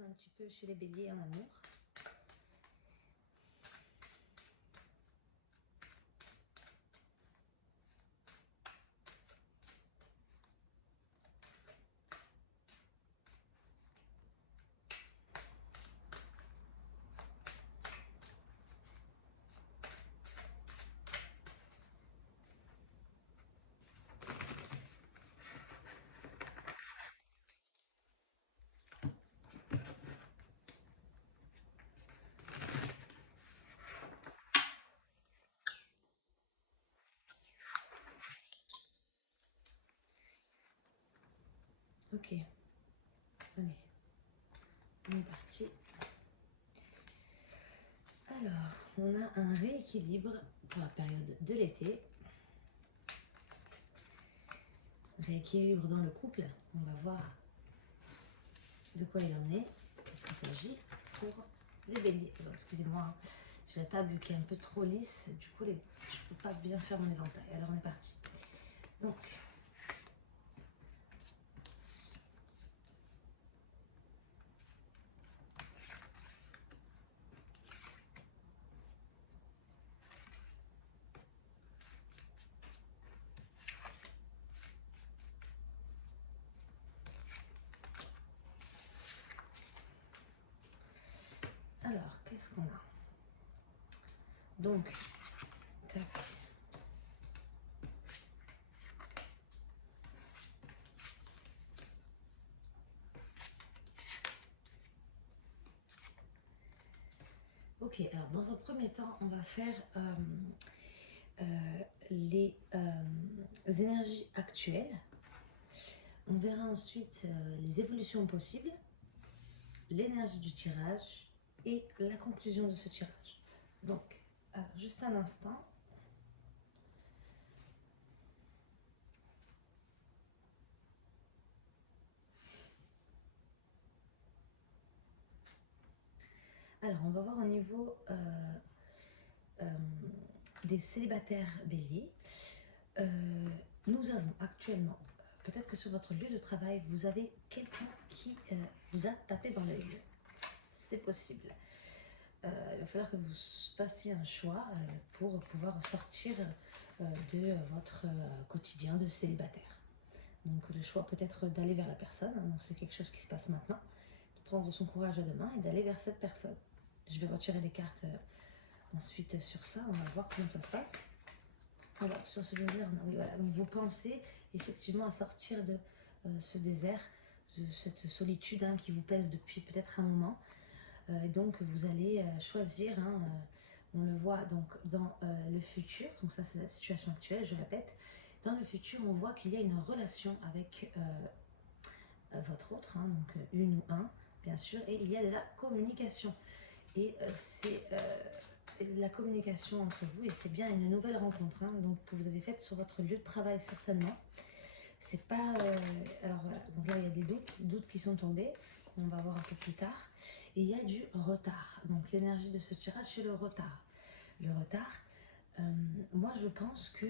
regarde un petit peu chez les béliers en amour. Ok, allez, on est parti. Alors, on a un rééquilibre pour la période de l'été. Rééquilibre dans le couple. On va voir de quoi il en est. Qu'est-ce qu'il s'agit pour les béliers. Excusez-moi, hein. J'ai la table qui est un peu trop lisse. Du coup, je ne peux pas bien faire mon éventail. Alors, on est parti. Donc, qu'est-ce qu'on a? Donc, tac. Ok, alors dans un premier temps, on va faire les énergies actuelles. On verra ensuite les évolutions possibles, l'énergie du tirage et la conclusion de ce tirage. Donc, alors, juste un instant. Alors, on va voir au niveau des célibataires béliers. Nous avons actuellement, peut-être que sur votre lieu de travail, vous avez quelqu'un qui vous a tapé dans l'œil. C'est possible. Il va falloir que vous fassiez un choix pour pouvoir sortir de votre quotidien de célibataire. Donc le choix peut être d'aller vers la personne, hein, donc c'est quelque chose qui se passe maintenant, de prendre son courage à deux mains et d'aller vers cette personne. Je vais retirer des cartes ensuite sur ça, on va voir comment ça se passe. Alors sur ce désert, oui, voilà. Donc vous pensez effectivement à sortir de ce désert, de cette solitude hein, qui vous pèse depuis peut-être un moment. Et donc vous allez choisir, hein, on le voit donc dans le futur, donc ça c'est la situation actuelle, je répète. Dans le futur, on voit qu'il y a une relation avec votre autre, hein, donc une ou un, bien sûr, et il y a de la communication. Et c'est la communication entre vous, et c'est bien une nouvelle rencontre, hein, donc, que vous avez faite sur votre lieu de travail certainement. C'est pas... alors voilà, donc là il y a des doutes qui sont tombés, on va voir un peu plus tard. Et il y a du retard, donc l'énergie de ce tirage c'est le retard. Le retard, moi je pense que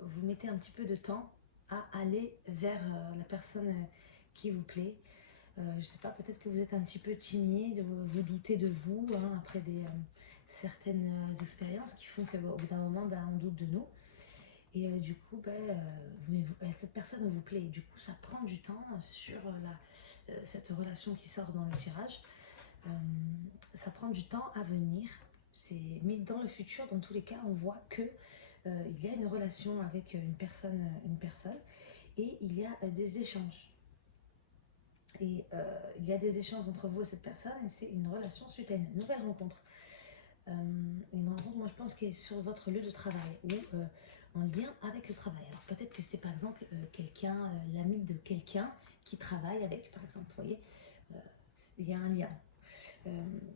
vous mettez un petit peu de temps à aller vers la personne qui vous plaît. Je ne sais pas, peut-être que vous êtes un petit peu timide, vous doutez de vous hein, après certaines expériences qui font qu'au bout d'un moment, on doute de nous. Et du coup, cette personne vous plaît. Et du coup, ça prend du temps sur cette relation qui sort dans le tirage. Ça prend du temps à venir. Mais dans le futur, dans tous les cas, on voit que il y a une relation avec une personne et il y a des échanges. Et il y a des échanges entre vous et cette personne et c'est une relation suite à une nouvelle rencontre. Une rencontre, moi je pense, qui est sur votre lieu de travail ou en lien avec le travail. Alors peut-être que c'est par exemple quelqu'un, l'ami de quelqu'un qui travaille avec, par exemple, vous voyez, il y a un lien.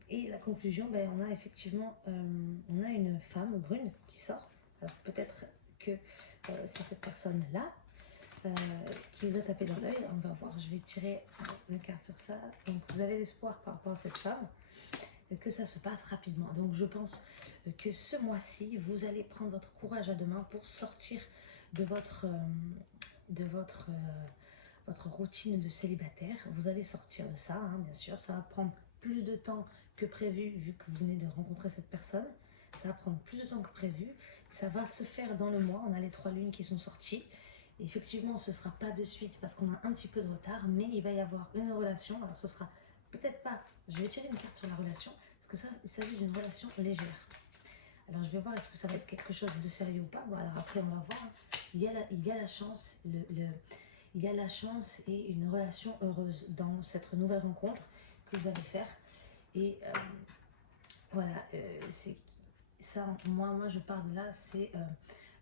Et la conclusion, on a effectivement on a une femme brune qui sort. Alors peut-être que c'est cette personne-là qui vous a tapé dans l'œil. On va voir, je vais tirer une carte sur ça. Donc vous avez l'espoir par rapport à cette femme que ça se passe rapidement. Donc je pense que ce mois-ci, vous allez prendre votre courage à deux mains pour sortir de votre votre routine de célibataire. Vous allez sortir de ça, hein, bien sûr. Ça va prendre plus de temps que prévu vu que vous venez de rencontrer cette personne. Ça va prendre plus de temps que prévu. Ça va se faire dans le mois. On a les 3 lunes qui sont sorties. Effectivement, ce ne sera pas de suite parce qu'on a un petit peu de retard, mais il va y avoir une relation. Alors, ce sera peut-être pas. Je vais tirer une carte sur la relation parce que ça, il s'agit d'une relation légère. Alors, je vais voir est-ce que ça va être quelque chose de sérieux ou pas. Bon, alors après, on va voir. Il y a la chance, il y a la chance et une relation heureuse dans cette nouvelle rencontre que vous allez faire. Et voilà, c'est ça. Moi, je pars de là. C'est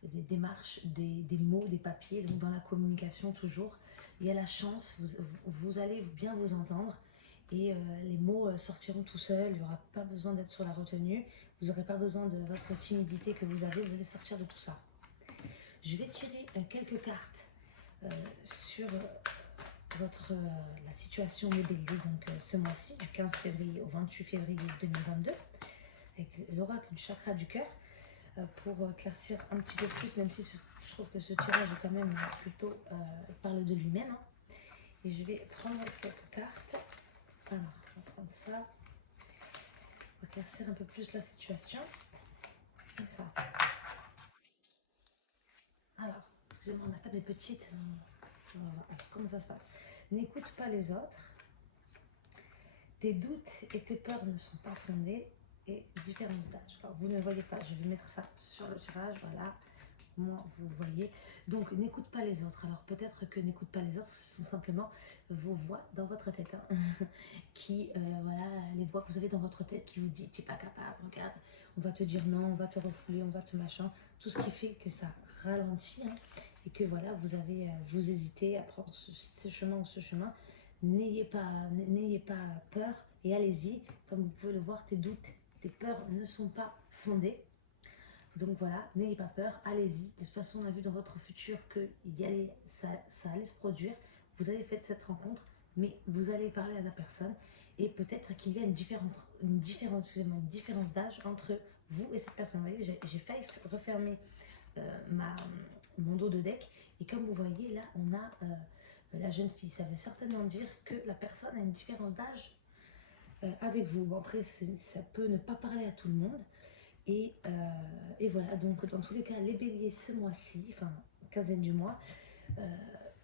des démarches, des mots, des papiers. Donc, dans la communication, toujours, il y a la chance. Vous allez bien vous entendre. Et les mots sortiront tout seuls. Il n'y aura pas besoin d'être sur la retenue. Vous n'aurez pas besoin de votre timidité que vous avez. Vous allez sortir de tout ça. Je vais tirer quelques cartes sur la situation des béliers, donc ce mois-ci, du 15 février au 28 février 2022, avec l'oracle du chakra du cœur, pour éclaircir un petit peu plus, même si je trouve que ce tirage est quand même plutôt parle de lui-même. Hein. Et je vais prendre quelques cartes. Alors, on va prendre ça, pour éclaircir un peu plus la situation. Et ça. Alors, excusez-moi, ma table est petite. Alors, comment ça se passe? N'écoute pas les autres. Tes doutes et tes peurs ne sont pas fondés. Et différence d'âge. Alors, vous ne voyez pas, je vais mettre ça sur le tirage, voilà. Moi, vous voyez. Donc, n'écoute pas les autres. Alors, peut-être que n'écoute pas les autres, ce sont simplement vos voix dans votre tête. Hein, qui, voilà, les voix que vous avez dans votre tête qui vous dit, tu n'es pas capable, regarde, on va te dire non, on va te refouler, on va te machin. Tout ce qui fait que ça ralentit. Hein, et que voilà, vous hésitez à prendre ce chemin ou ce chemin. N'ayez pas peur et allez-y. Comme vous pouvez le voir, tes doutes, tes peurs ne sont pas fondées. Donc voilà, n'ayez pas peur, allez-y. De toute façon, on a vu dans votre futur que ça allait se produire. Vous avez fait cette rencontre, mais vous allez parler à la personne. Et peut-être qu'il y a une différence d'âge entre vous et cette personne. Vous voyez, j'ai failli refermer mon dos de deck. Et comme vous voyez, là, on a la jeune fille. Ça veut certainement dire que la personne a une différence d'âge avec vous. Bon, après, ça peut ne pas parler à tout le monde. Et voilà, donc dans tous les cas, les béliers ce mois-ci, enfin, quinzaine du mois,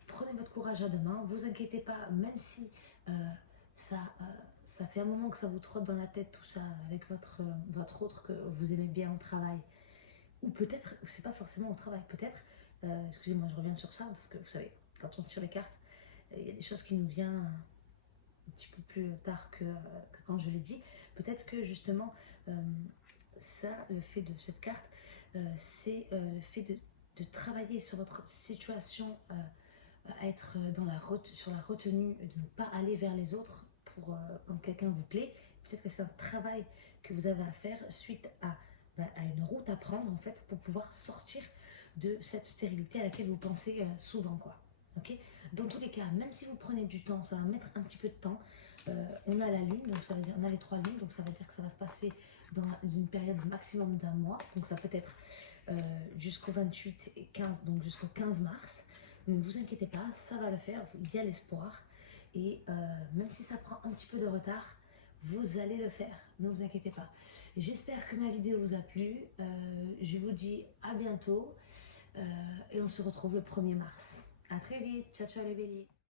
prenez votre courage à deux mains, vous inquiétez pas, même si ça, ça fait un moment que ça vous trotte dans la tête, tout ça, avec votre autre que vous aimez bien au travail, ou peut-être, c'est pas forcément au travail, peut-être, excusez-moi, je reviens sur ça, parce que vous savez, quand on tire les cartes, il y a des choses qui nous viennent un petit peu plus tard que quand je l'ai dit. Peut-être que justement, ça, le fait de cette carte, c'est le fait de travailler sur votre situation, à être sur la retenue, de ne pas aller vers les autres quand quelqu'un vous plaît. Peut-être que c'est un travail que vous avez à faire suite à une route à prendre en fait pour pouvoir sortir de cette stérilité à laquelle vous pensez souvent, quoi. Ok. Dans tous les cas, même si vous prenez du temps, ça va mettre un petit peu de temps. On a la lune, donc ça veut dire on a les 3 lunes, donc ça veut dire que ça va se passer dans une période maximum d'un mois. Donc ça peut être jusqu'au 28 et 15, donc jusqu'au 15 mars. Ne vous inquiétez pas, ça va le faire, il y a l'espoir. Et même si ça prend un petit peu de retard, vous allez le faire, ne vous inquiétez pas. J'espère que ma vidéo vous a plu. Je vous dis à bientôt et on se retrouve le 1er mars. À très vite, ciao ciao les béliers.